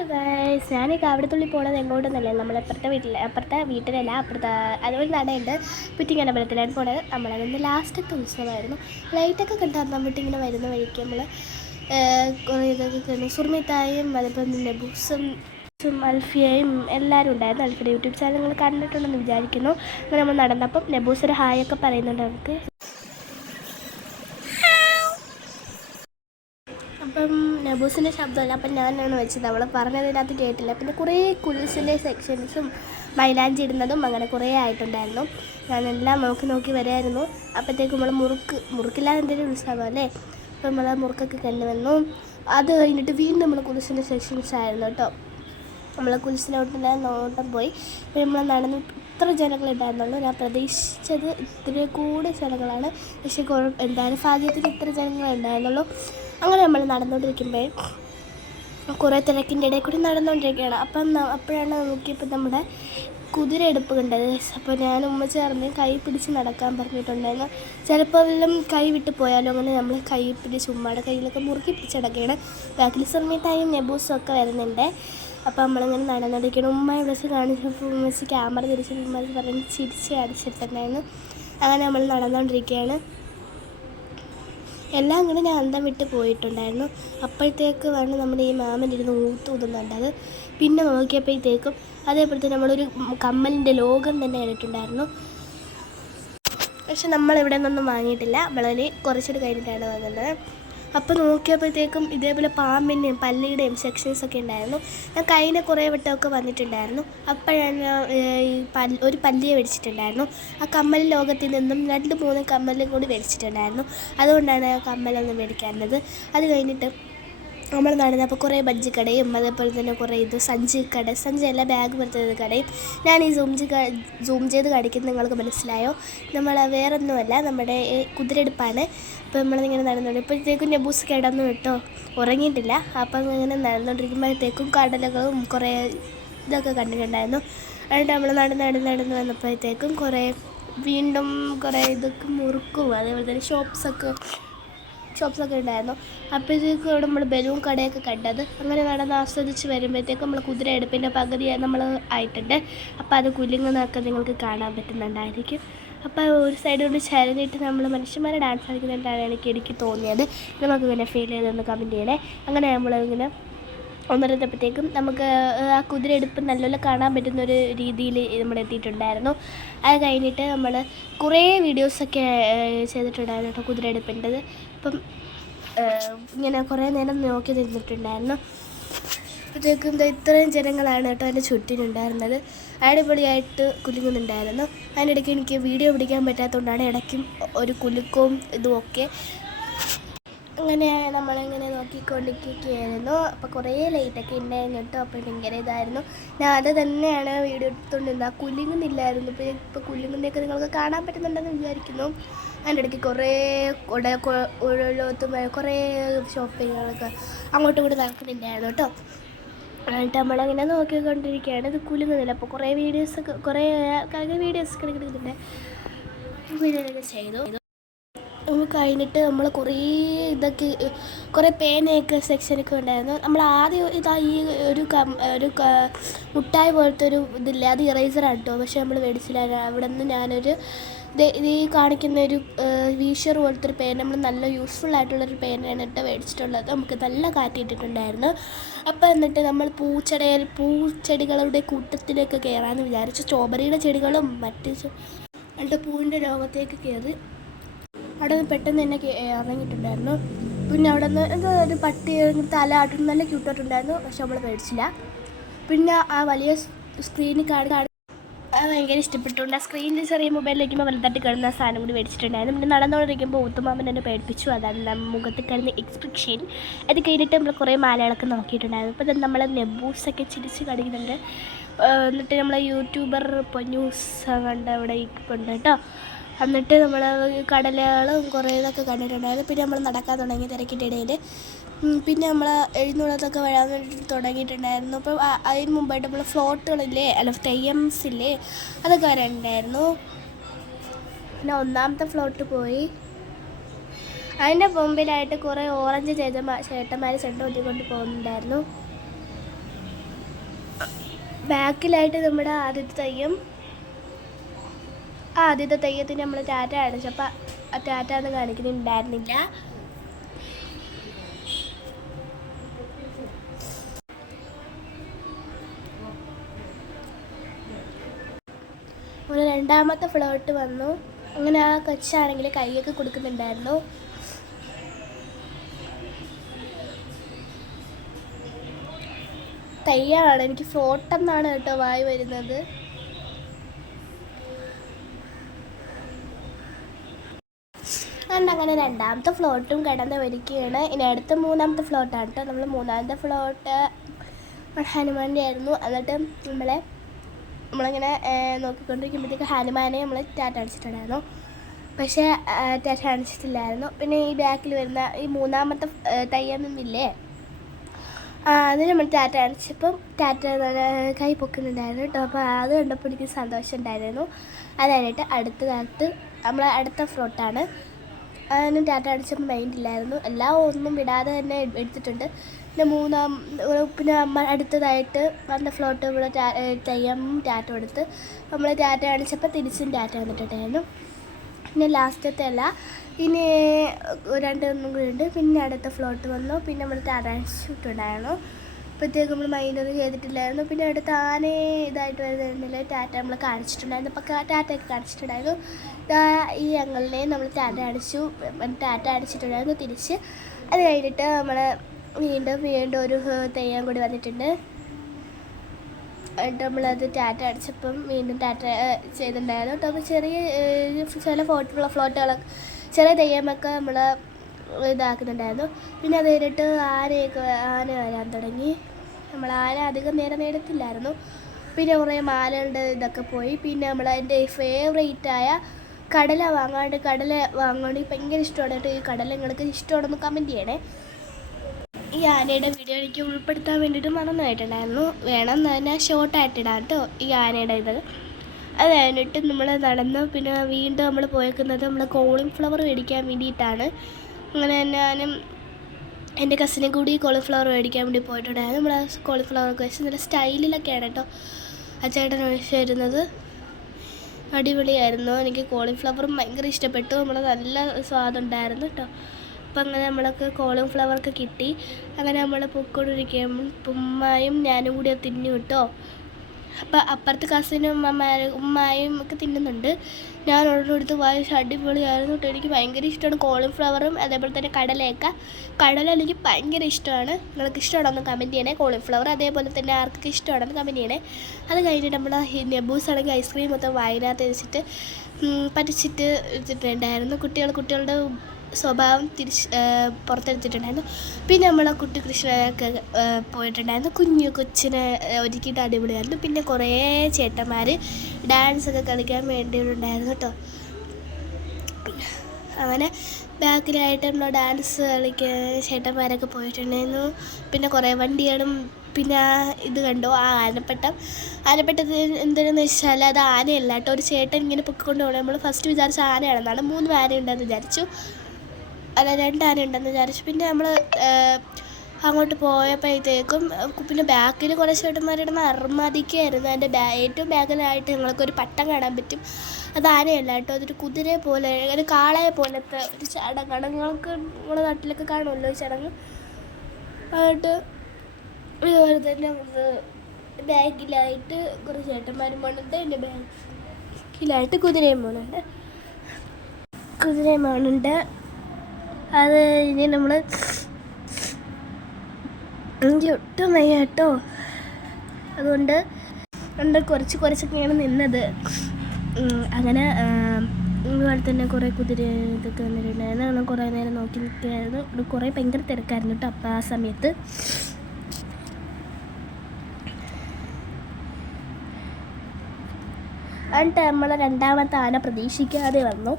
Hello guys, ഞാനീ കാവടത്തുള്ളി പോണത് എങ്ങോട്ടെന്നല്ലേ, അപ്പുറത്തെ വീട്ടിലല്ല, അതൊരു നടയുണ്ട് പുറ്റിങ്ങന അമ്പലത്തിലാണ് പോണത്. നമ്മളതിൻ്റെ ലാസ്റ്റത്തെ ഉത്സവമായിരുന്നു. ലൈറ്റൊക്കെ കണ്ടാൽ വിട്ടിങ്ങനെ വരുന്ന വഴിക്ക് നമ്മൾ കുറേ ഇതൊക്കെ കണ്ടു. സുർമിത്തായും അതുപോലെ നെബൂസും അൽഫിയയും എല്ലാവരും ഉണ്ടായിരുന്നു. അൽഫിയുടെ യൂട്യൂബ് ചാനൽ നിങ്ങൾ കണ്ടിട്ടുണ്ടെന്ന് വിചാരിക്കുന്നു. അങ്ങനെ നമ്മൾ നടന്നപ്പം നെബൂസ് ഒരു ഹായൊക്കെ പറയുന്നുണ്ട് നമുക്ക്. അപ്പം നെബൂസിൻ്റെ ശബ്ദമല്ല, അപ്പം ഞാനാണ് വെച്ചത്. അവൾ പറഞ്ഞതിനകത്ത് കേട്ടില്ല. പിന്നെ കുറേ കുൽസിലെ സെക്ഷൻസും മൈലാഞ്ചി ഇടുന്നതും അങ്ങനെ കുറേ ആയിട്ടുണ്ടായിരുന്നു. ഞാനെല്ലാം നോക്കി വരായിരുന്നു. അപ്പോഴത്തേക്കും നമ്മൾ മുറുക്കില്ലാതെ എന്തെങ്കിലും ഉത്സവം അല്ലേ, അപ്പം നമ്മൾ മുറുക്കൊക്കെ കണ്ടുവന്നു. അത് കഴിഞ്ഞിട്ട് വീണ്ടും നമ്മൾ കുൽസിൻ്റെ സെക്ഷൻസ് ആയിരുന്നു കേട്ടോ. നമ്മൾ കുൽസിനോട്ടിൻ്റെ നോട്ടം പോയി. പിന്നെ നമ്മൾ നടന്ന് ഇത്ര ജനങ്ങളുണ്ടായിരുന്നുള്ളൂ. ഞാൻ പ്രതീക്ഷിച്ചത് ഇത്തിരി കൂടെ ജനങ്ങളാണ്, പക്ഷേ എന്തായാലും ഭാഗ്യത്തിന് ഇത്ര ജനങ്ങളുണ്ടായിരുന്നുള്ളൂ. അങ്ങനെ നമ്മൾ നടന്നുകൊണ്ടിരിക്കുമ്പോൾ കുറേ തിരക്കിൻ്റെ ഇടയിൽ കൂടി നടന്നുകൊണ്ടിരിക്കുകയാണ്. അപ്പോഴാണ് നോക്കിയപ്പോൾ നമ്മുടെ കുതിരയെടുപ്പ് കണ്ടത്. അപ്പോൾ ഞാൻ ഉമ്മച്ചി പറഞ്ഞ് കൈ പിടിച്ച് നടക്കാൻ പറഞ്ഞിട്ടുണ്ടായിരുന്നു. ചിലപ്പോൾ എല്ലാം കൈ വിട്ട് പോയാലും അങ്ങനെ നമ്മൾ കൈ പിടിച്ച് ഉമ്മയുടെ കയ്യിലൊക്കെ മുറുക്കി പിടിച്ചടക്കുകയാണ്. ബാക്കിൽ സുർമിത്തായും നെബൂസും ഒക്കെ വരുന്നുണ്ട്. അപ്പോൾ നമ്മളിങ്ങനെ നടന്നുകൊണ്ടിരിക്കണം. ഉമ്മയെ വിളിച്ച് കാണിച്ചപ്പോൾ ഉമ്മച്ചി ക്യാമറ തിരിച്ചിട്ട് ഉമ്മച്ചി പറഞ്ഞ് ചിരിച്ച് കാണിച്ചിട്ടുണ്ടായിരുന്നു. അങ്ങനെ നമ്മൾ നടന്നുകൊണ്ടിരിക്കുകയാണ്. എല്ലാം കൂടെ ഞാൻ അന്തം വിട്ട് പോയിട്ടുണ്ടായിരുന്നു. അപ്പോഴത്തേക്ക് വേണം നമ്മുടെ ഈ മാമൻ ഇരുന്ന് ഊതുന്നുണ്ടത്. പിന്നെ നോക്കിയപ്പോഴത്തേക്കും അതേപോലെ തന്നെ നമ്മളൊരു കമ്മലിൻ്റെ ലോകം തന്നെ ഇട്ടിട്ടുണ്ടായിരുന്നു. പക്ഷെ നമ്മളിവിടെ നിന്നൊന്നും വാങ്ങിയിട്ടില്ല. വളരെ കുറച്ചുകൂടി കഴിഞ്ഞിട്ടാണ് വാങ്ങുന്നത്. അപ്പോൾ നോക്കിയപ്പോഴത്തേക്കും ഇതേപോലെ പാമ്പിൻ്റെയും പല്ലിയുടെയും സെക്ഷൻസൊക്കെ ഉണ്ടായിരുന്നു. ഞാൻ കഴിഞ്ഞ കുറേ വട്ടമൊക്കെ വന്നിട്ടുണ്ടായിരുന്നു. അപ്പോഴാണ് ഒരു പല്ലിയെ മേടിച്ചിട്ടുണ്ടായിരുന്നു. ആ കമ്മൽ ലോകത്തിൽ നിന്നും 2-3 കമ്മലും കൂടി മേടിച്ചിട്ടുണ്ടായിരുന്നു. അതുകൊണ്ടാണ് ആ കമ്മലൊന്നും മേടിക്കാറുള്ളത്. അത് കഴിഞ്ഞിട്ട് നമ്മൾ നടന്നപ്പോൾ കുറേ ബജ്ജിക്കടയും അതേപോലെ തന്നെ കുറേ സഞ്ചിയല്ല ബാഗ് പോലത്തെ കടയും. ഞാൻ ഈ സൂം ചെയ്ത് കാണിക്കുന്നത് നിങ്ങൾക്ക് മനസ്സിലായോ? നമ്മൾ വേറൊന്നുമല്ല, നമ്മുടെ കുതിരെടുപ്പാണ്. അപ്പോൾ നമ്മളിങ്ങനെ നടന്നുകൊണ്ട് ഇപ്പോഴത്തേക്കും നെബൂസ് കിടന്നു കേട്ടോ, ഉറങ്ങിയിട്ടില്ല. അപ്പം ഇങ്ങനെ നടന്നുകൊണ്ടിരിക്കുമ്പോഴത്തേക്കും കടലകളും കുറേ ഇതൊക്കെ കണ്ടിട്ടുണ്ടായിരുന്നു. എന്നിട്ട് നമ്മൾ നടന്ന് വന്നപ്പോഴത്തേക്കും വീണ്ടും കുറേ ഇതൊക്കെ മുറുക്കും അതേപോലെ തന്നെ ഷോപ്സൊക്കെ ഉണ്ടായിരുന്നു. അപ്പോഴത്തേക്കും അവിടെ നമ്മൾ ബലൂൺ കടയൊക്കെ കണ്ടത്. അങ്ങനെ നടന്ന് ആസ്വദിച്ച് വരുമ്പോഴത്തേക്കും നമ്മൾ കുതിരയെടുപ്പിൻ്റെ പകുതി നമ്മൾ ആയിട്ടുണ്ട്. അപ്പോൾ അത് കുലുങ്ങുന്നതൊക്കെ നിങ്ങൾക്ക് കാണാൻ പറ്റുന്നുണ്ടായിരിക്കും. അപ്പോൾ ഒരു സൈഡ് കൊണ്ട് ചരിഞ്ഞിട്ട് നമ്മൾ മനുഷ്യന്മാരെ ഡാൻസ് കളിക്കുന്നതായിട്ടാണ് എനിക്ക് തോന്നിയത്. നമുക്കിങ്ങനെ ഫീൽ ചെയ്തൊന്ന് കമൻറ്റ് ചെയ്യണേ. അങ്ങനെ നമ്മളിങ്ങനെ ഒന്നിരുന്നപ്പോഴത്തേക്കും നമുക്ക് ആ കുതിരയെടുപ്പ് നല്ലപോലെ കാണാൻ പറ്റുന്നൊരു രീതിയിൽ നമ്മൾ എത്തിയിട്ടുണ്ടായിരുന്നു. അത് കഴിഞ്ഞിട്ട് നമ്മൾ കുറേ വീഡിയോസൊക്കെ ചെയ്തിട്ടുണ്ടായിരുന്നു കേട്ടോ കുതിരയെടുപ്പിൻ്റെത്. അപ്പം ഇങ്ങനെ കുറേ നേരം നോക്കി നിന്നിട്ടുണ്ടായിരുന്നു. അപ്പോഴത്തേക്കും ഇത്രയും ജനങ്ങളാണ് കേട്ടോ എൻ്റെ ചുറ്റിനുണ്ടായിരുന്നത്. അടിപൊളിയായിട്ട് കുലുങ്ങുന്നുണ്ടായിരുന്നു. അതിനിടയ്ക്ക് എനിക്ക് വീഡിയോ പിടിക്കാൻ പറ്റാത്തതുകൊണ്ടാണ് ഇടയ്ക്കും ഒരു കുലുക്കവും ഇതുമൊക്കെ. അങ്ങനെ നമ്മളിങ്ങനെ നോക്കിക്കൊണ്ടിരിക്കുകയായിരുന്നു. അപ്പോൾ കുറേ ലൈറ്റൊക്കെ ഉണ്ടായിരുന്നു കേട്ടോ. അപ്പോൾ ഭയങ്കര ഇതായിരുന്നു. ഞാൻ അത് തന്നെയാണ് വീഡിയോ എടുത്തുകൊണ്ടിരുന്നത്. കുലുങ്ങുന്നില്ലായിരുന്നു. ഇപ്പോൾ കുലുങ്ങുന്നതൊക്കെ നിങ്ങൾക്ക് കാണാൻ പറ്റുന്നുണ്ടെന്ന് വിചാരിക്കുന്നു. അതിൻ്റെ ഇടയ്ക്ക് കുറേ കുറേ ഷോപ്പിങ്ങുകളൊക്കെ അങ്ങോട്ടും ഇങ്ങോട്ടും നടക്കുന്നുണ്ടായിരുന്നു കേട്ടോ. എന്നിട്ട് നമ്മളങ്ങനെ നോക്കിക്കൊണ്ടിരിക്കുകയാണ്. ഇത് കുലുങ്ങുന്നില്ല. അപ്പോൾ കുറേ വീഡിയോസൊക്കെ എടുക്കുന്നുണ്ട്. വീഡിയോയൊക്കെ ചെയ്തു. കഴിഞ്ഞിട്ട് നമ്മൾ കുറേ പേനയൊക്കെ സെക്ഷനൊക്കെ ഉണ്ടായിരുന്നു. നമ്മൾ ആദ്യം ഈ ഒരു മുട്ടായി പോലത്തെ ഒരു ഇതില്ല, അത് ഇറേസറാണ് കേട്ടോ. പക്ഷെ നമ്മൾ മേടിച്ചില്ല. അവിടെ നിന്ന് ഞാനൊരു ഈ കാണിക്കുന്ന ഒരു വീഷർ പോലത്തെ ഒരു പേന, നമ്മൾ നല്ല യൂസ്ഫുൾ ആയിട്ടുള്ളൊരു പേനയാണ് കേട്ടോ മേടിച്ചിട്ടുള്ളത്. നമുക്ക് നല്ല കാറ്റിട്ടിട്ടുണ്ടായിരുന്നു. അപ്പോൾ എന്നിട്ട് നമ്മൾ പൂച്ചെടികളുടെ കൂട്ടത്തിലേക്ക് കയറാമെന്ന് വിചാരിച്ചു. സ്ട്രോബെറിയുടെ ചെടികളും എന്നിട്ട് പൂവിൻ്റെ ലോകത്തേക്ക് കയറി. അവിടെ നിന്ന് പെട്ടെന്ന് തന്നെ ഇറങ്ങിയിട്ടുണ്ടായിരുന്നു. പിന്നെ അവിടെ നിന്ന് ഒരു പട്ടി തല ആട്ടും നല്ല ക്യൂട്ടായിട്ടുണ്ടായിരുന്നു. പക്ഷെ നമ്മൾ മേടിച്ചില്ല. പിന്നെ ആ വലിയ സ്ക്രീനിൽ ഭയങ്കര ഇഷ്ടപ്പെട്ടുകൊണ്ട് ആ സ്ക്രീനിൽ ചെറിയ മൊബൈലിൽ വയ്ക്കുമ്പോൾ വലുതായിട്ട് കിടന്ന സാധനം കൂടി മേടിച്ചിട്ടുണ്ടായിരുന്നു. പിന്നെ നടന്നുകൊണ്ടിരിക്കുമ്പോൾ ഊത്തുമാമൻ എന്നെ പേടിപ്പിച്ചു. അതാണ് മുഖത്ത് കിടന്ന എക്സ്പ്രഷൻ. അത് കഴിഞ്ഞിട്ട് നമ്മൾ കുറേ മാലകളൊക്കെ നോക്കിയിട്ടുണ്ടായിരുന്നു. അപ്പോൾ തന്നെ നമ്മൾ നെബൂസൊക്കെ ചിരിച്ച് കാണിക്കുന്നുണ്ട്. എന്നിട്ട് നമ്മൾ യൂട്യൂബർ ന്യൂസ് കണ്ട് അവിടെ ഉണ്ട് കേട്ടോ. എന്നിട്ട് നമ്മൾ കടലകളും കുറേ ഇതൊക്കെ കണ്ടിട്ടുണ്ടായിരുന്നു. പിന്നെ നമ്മൾ നടക്കാൻ തുടങ്ങി തിരക്കിൻ്റെ ഇടയിൽ. പിന്നെ നമ്മൾ എഴുന്നൂറത്തൊക്കെ വരാൻ വേണ്ടിയിട്ട് തുടങ്ങിയിട്ടുണ്ടായിരുന്നു. അപ്പോൾ അതിന് മുമ്പായിട്ട് നമ്മൾ ഫ്ലോട്ടുകളില്ലേ, തെയ്യംസില്ലേ, അതൊക്കെ വരാനുണ്ടായിരുന്നു. പിന്നെ 1ാമത്തെ ഫ്ലോട്ട് പോയി. അതിൻ്റെ മുമ്പിലായിട്ട് കുറേ ഓറഞ്ച് ചേട്ടന്മാർ ചെണ്ട കൊണ്ടിക്കൊണ്ട് പോകുന്നുണ്ടായിരുന്നു. ബാക്കിലായിട്ട് നമ്മുടെ ആദ്യത്തെ തെയ്യത്തിന് നമ്മൾ ടാറ്റ അടിച്ചപ്പോൾ ആ ടാറ്റ ഒന്നും കാണിക്കുന്നുണ്ടായിരുന്നില്ല. അങ്ങനെ രണ്ടാമത്തെ ഫ്ലോട്ട് വന്നു. അങ്ങനെ ആ കൊച്ചാണെങ്കിൽ കൈയൊക്കെ കൊടുക്കുന്നുണ്ടായിരുന്നു. തെയ്യമാണ്, എനിക്ക് ഫ്ലോട്ടെന്നാണ് കേട്ടോ വായി വരുന്നത്. അങ്ങനെ രണ്ടാമത്തെ ഫ്ലോട്ടും കടന്ന് വരികയാണ്. ഇനി അടുത്ത മൂന്നാമത്തെ ഫ്ലോട്ടാണ് കേട്ടോ. നമ്മൾ മൂന്നാമത്തെ ഫ്ലോട്ട് ഹനുമാൻ്റെ ആയിരുന്നു. എന്നിട്ട് നമ്മളിങ്ങനെ നോക്കിക്കൊണ്ടിരിക്കുമ്പോഴത്തേക്ക് ഹനുമാനെ നമ്മൾ ടാറ്റ അടിച്ചിട്ടുണ്ടായിരുന്നു. പക്ഷേ ടാറ്റ അടിച്ചിട്ടില്ലായിരുന്നു. പിന്നെ ഈ ബാക്കിൽ വരുന്ന ഈ മൂന്നാമത്തെ തെയ്യമില്ലേ, അത് നമ്മൾ ടാറ്റ അടിച്ചപ്പം ടാറ്റ കൈ പൊക്കുന്നുണ്ടായിരുന്നു കേട്ടോ. അപ്പോൾ അത് കണ്ടപ്പോൾ എനിക്ക് സന്തോഷം ഉണ്ടായിരുന്നു. അതായിട്ട് അടുത്ത കാലത്ത് അടുത്ത ഫ്ലോട്ടാണ്. അതിനും ടാറ്റ അടിച്ചപ്പോൾ മൈൻഡ് ഇല്ലായിരുന്നു. എല്ലാം ഒന്നും വിടാതെ തന്നെ എടുത്തിട്ടുണ്ട്. പിന്നെ അടുത്തതായിട്ട് വന്ന ഫ്ലോട്ട് ഇവിടെ തെയ്യം ടാറ്റ എടുത്ത് നമ്മൾ ടാറ്റ അടിച്ചപ്പോൾ തിരിച്ചും ടാറ്റ വന്നിട്ടുണ്ടായിരുന്നു. പിന്നെ ലാസ്റ്റത്തെ അല്ല, ഇനി രണ്ടൊന്നും കൂടി ഉണ്ട്. പിന്നെ അടുത്ത ഫ്ലോട്ട് വന്നു. പിന്നെ നമ്മൾ ടാറ്റ അടിച്ചിട്ടുണ്ടായിരുന്നു. അപ്പോഴത്തേക്ക് നമ്മൾ മൈൻഡൊന്നും ചെയ്തിട്ടില്ലായിരുന്നു. പിന്നെ അടുത്ത ആനയെ ഇതായിട്ട് വരുന്നില്ല ടാറ്റ നമ്മൾ കാണിച്ചിട്ടുണ്ടായിരുന്നു. അപ്പോൾ ടാറ്റയൊക്കെ കാണിച്ചിട്ടുണ്ടായിരുന്നു. ഈ അങ്ങളിനെ നമ്മൾ ടാറ്റ അടിച്ചിട്ടുണ്ടായിരുന്നു തിരിച്ച്. അത് കഴിഞ്ഞിട്ട് നമ്മൾ വീണ്ടും ഒരു തെയ്യം കൂടി വന്നിട്ടുണ്ട്. എന്നിട്ട് നമ്മളത് ടാറ്റ അടിച്ചപ്പം വീണ്ടും ടാറ്റ ചെയ്തിട്ടുണ്ടായിരുന്നു കേട്ടോ. അപ്പോൾ ചില ഫ്ലോട്ടുകളൊക്കെ ചെറിയ തെയ്യമൊക്കെ നമ്മൾ ഇതാക്കുന്നുണ്ടായിരുന്നു. പിന്നെ അത് കഴിഞ്ഞിട്ട് ആന വരാൻ തുടങ്ങി. നമ്മൾ ആന അധികം നേരം നേടത്തില്ലായിരുന്നു. പിന്നെ കുറേ മാലകളുടെ ഇതൊക്കെ പോയി. പിന്നെ എൻ്റെ ഫേവറേറ്റായ കടല വാങ്ങാണ്ട് ഭയങ്കര ഇഷ്ടമാണ് കേട്ടോ. ഈ കടല നിങ്ങൾക്ക് ഇഷ്ടമാണെന്ന് കമൻറ്റ് ചെയ്യണേ. ഈ ആനയുടെ വീഡിയോ എനിക്ക് ഉൾപ്പെടുത്താൻ വേണ്ടിയിട്ട് മറന്നുപോയിട്ടുണ്ടായിരുന്നു. വേണമെന്ന് തന്നെ ഷോർട്ടായിട്ടിടാം കേട്ടോ ഈ ആനയുടെ ഇത്. അത് കഴിഞ്ഞിട്ട് നമ്മൾ നടന്ന് പിന്നെ വീണ്ടും നമ്മൾ പോയേക്കുന്നത് നമ്മൾ കോളിഫ്ലവർ മേടിക്കാൻ വേണ്ടിയിട്ടാണ്. അങ്ങനെ ഞാനും എൻ്റെ കസിനും കൂടി കോളിഫ്ലവർ മേടിക്കാൻ വേണ്ടി പോയിട്ടുണ്ടായിരുന്നു. നമ്മൾ കോളിഫ്ലവറൊക്കെ വെച്ച് നല്ല സ്റ്റൈലിലൊക്കെയാണ് കേട്ടോ ആ ചേട്ടൻ ഒഴിച്ച് തരുന്നത്. അടിപൊളിയായിരുന്നു. എനിക്ക് കോളിഫ്ലവറും ഭയങ്കര ഇഷ്ടപ്പെട്ടു. നല്ല സ്വാദുണ്ടായിരുന്നു കേട്ടോ. അപ്പം അങ്ങനെ നമ്മളൊക്കെ കോളിഫ്ലവറൊക്കെ കിട്ടി. അങ്ങനെ നമ്മൾ പൊയ്ക്കൊണ്ടിരിക്കുമ്പോൾ ഉമ്മായും ഞാനും കൂടി അത് തിന്നു കേട്ടോ. അപ്പം അപ്പുറത്ത് കസിനും ഉമ്മായും ഒക്കെ തിന്നുന്നുണ്ട്. ഞാൻ ഓരോടുത്ത് വായിച്ച് അടിപൊളിയായിരുന്നു കേട്ടോ. എനിക്ക് ഭയങ്കര ഇഷ്ടമാണ് കോളിഫ്ലവറും അതേപോലെ തന്നെ കടല എനിക്ക് ഭയങ്കര ഇഷ്ടമാണ്. നിങ്ങൾക്ക് ഇഷ്ടമാണെന്ന് കമൻറ്റ് ചെയ്യണേ കോളിഫ്ലവർ. അതേപോലെ തന്നെ ആർക്കൊക്കെ ഇഷ്ടമാണെന്ന് കമൻറ്റ് ചെയ്യണേ. അത് കഴിഞ്ഞിട്ട് നമ്മൾ നെബൂസ് ആണെങ്കിൽ ഐസ്ക്രീം മൊത്തം വായിനകത്ത് വെച്ചിട്ട് പറ്റിച്ചിട്ട് എടുത്തിട്ടുണ്ടായിരുന്നു. കുട്ടികളുടെ സ്വഭാവം പുറത്തെടുത്തിട്ടുണ്ടായിരുന്നു. പിന്നെ നമ്മളെ കുട്ടി കൃഷ്ണനൊക്കെ പോയിട്ടുണ്ടായിരുന്നു. കൊച്ചിനെ ഒരുക്കിയിട്ട് അടിപൊളിയായിരുന്നു. പിന്നെ കുറേ ചേട്ടന്മാർ ഡാൻസൊക്കെ കളിക്കാൻ വേണ്ടിയിട്ടുണ്ടായിരുന്നു കേട്ടോ. അങ്ങനെ ബാക്കിലായിട്ട് നമ്മൾ ഡാൻസ് കളിക്കാൻ ചേട്ടന്മാരൊക്കെ പോയിട്ടുണ്ടായിരുന്നു. പിന്നെ കുറേ വണ്ടികളും പിന്നെ ഇത് കണ്ടോ ആ ആനപ്പെട്ടത് എന്താണെന്ന് വെച്ചാൽ അത് ആനയല്ല കേട്ടോ. ഒരു ചേട്ടൻ ഇങ്ങനെ പൊക്കിക്കൊണ്ട് പോകണം. നമ്മൾ ഫസ്റ്റ് വിചാരിച്ച ആനയാണെന്നാണ്. 3 ആനയുണ്ടെന്ന് വിചാരിച്ചു. അല്ല 2 ആനയുണ്ടെന്ന് വിചാരിച്ചു. പിന്നെ നമ്മൾ അങ്ങോട്ട് പോയപ്പോഴത്തേക്കും പിന്നെ ബാക്കിൽ കുറേ ചേട്ടന്മാരിടുന്ന അർമാദിക്കായിരുന്നു. അതിൻ്റെ ഏറ്റവും ബാക്കിലായിട്ട് ഞങ്ങൾക്കൊരു പട്ടം കാണാൻ പറ്റും. അത് ആനയല്ല കേട്ടോ, അതൊരു കുതിരയെ പോലെ ഒരു കാളയെ പോലത്തെ ഒരു ചടങ്ങാണ്. നമ്മുടെ നാട്ടിലൊക്കെ കാണുമല്ലോ ഈ ചടങ്ങ്. എന്നിട്ട് അതുപോലെ തന്നെ ബാഗിലായിട്ട് കുറേ ചേട്ടന്മാരും പോകുന്നുണ്ട്. എൻ്റെ ബാഗിലായിട്ട് കുതിരയും പോകുന്നുണ്ട്. അത് ഇനി നമ്മൾ എനിക്ക് ഒട്ടും വയ്യ കേട്ടോ. അതുകൊണ്ട് കുറച്ചൊക്കെയാണ് നിന്നത്. അങ്ങനെ അതുപോലെ തന്നെ കുറേ കുതിര ഇതൊക്കെ വന്നിട്ടുണ്ടായിരുന്നു. നമ്മൾ കുറേ നേരം നോക്കി നിൽക്കുകയായിരുന്നു. ഇവിടെ കുറേ ഭയങ്കര തിരക്കായിരുന്നു കേട്ടോ അപ്പം ആ സമയത്ത്. എന്നിട്ട് നമ്മൾ രണ്ടാമത്തെ ആന പ്രതീക്ഷിക്കാതെ വന്നു.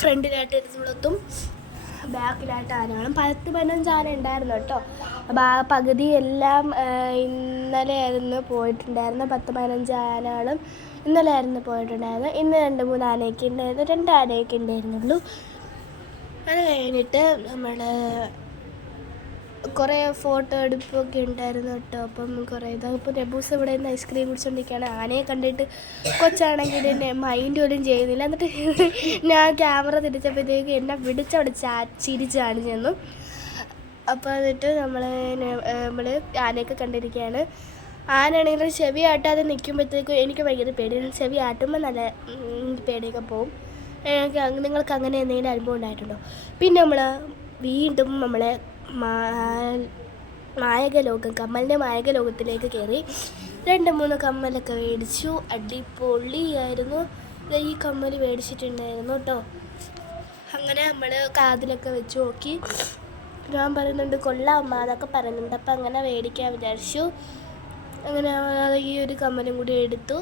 ഫ്രണ്ടിലായിട്ട് ഇരുന്നതും ബാക്കിലായിട്ട് ആനകളും 10-15 ആന ഉണ്ടായിരുന്നു കേട്ടോ. അപ്പോൾ ആ പകുതി എല്ലാം ഇന്നലെയായിരുന്നു പോയിട്ടുണ്ടായിരുന്നു. 10-15 ആനകളും ഇന്നലെയായിരുന്നു പോയിട്ടുണ്ടായിരുന്നു. ഇന്ന് 2-3 ആനയൊക്കെ ഉണ്ടായിരുന്നു. 2 ആനയൊക്കെ ഉണ്ടായിരുന്നുള്ളൂ. അത് കഴിഞ്ഞിട്ട് നമ്മൾ കുറേ ഫോട്ടോ എടുപ്പൊക്കെ ഉണ്ടായിരുന്നു കേട്ടോ. അപ്പം കുറേ ഇതപ്പോൾ നെബൂസ് ഇവിടെ നിന്ന് ഐസ്ക്രീം കുടിച്ചുകൊണ്ടിരിക്കുകയാണ്. ആനയെ കണ്ടിട്ട് കൊച്ചാണെങ്കിൽ എന്നെ മൈൻഡ് പോലും ചെയ്യുന്നില്ല. എന്നിട്ട് ഞാൻ ക്യാമറ തിരിച്ചപ്പോഴത്തേക്ക് എന്നെ പിടിച്ചവിടെ ചിരിച്ച് കാണിച്ചു. അപ്പോൾ എന്നിട്ട് നമ്മൾ ആനയൊക്കെ കണ്ടിരിക്കുകയാണ്. ആനയാണെങ്കിൽ ചെവി ആട്ടാതെ നിൽക്കുമ്പോഴത്തേക്കും എനിക്ക് ഭയങ്കര പേടിയാണ്. ചെവി ആട്ടുമ്പോൾ നല്ല പേടിയൊക്കെ പോവും. നിങ്ങൾക്ക് അങ്ങനെ എന്തെങ്കിലും അനുഭവം ഉണ്ടായിട്ടുണ്ടോ? പിന്നെ നമ്മൾ വീണ്ടും നമ്മളെ മായകലോകം, കമ്മലിൻ്റെ മായകലോകത്തിലേക്ക് കയറി 2-3 കമ്മലൊക്കെ മേടിച്ചു. അടിപൊളിയായിരുന്നു. ഈ കമ്മൽ മേടിച്ചിട്ടുണ്ടായിരുന്നു കേട്ടോ. അങ്ങനെ നമ്മൾ കാതിലൊക്കെ വെച്ച് നോക്കി. ഞാൻ പറയുന്നുണ്ട് കൊള്ളാം അമ്മ അതൊക്കെ പറയുന്നുണ്ട്. അപ്പം അങ്ങനെ മേടിക്കാൻ വിചാരിച്ചു. അങ്ങനെ ഈ ഒരു കമ്മലും കൂടി എടുത്തു.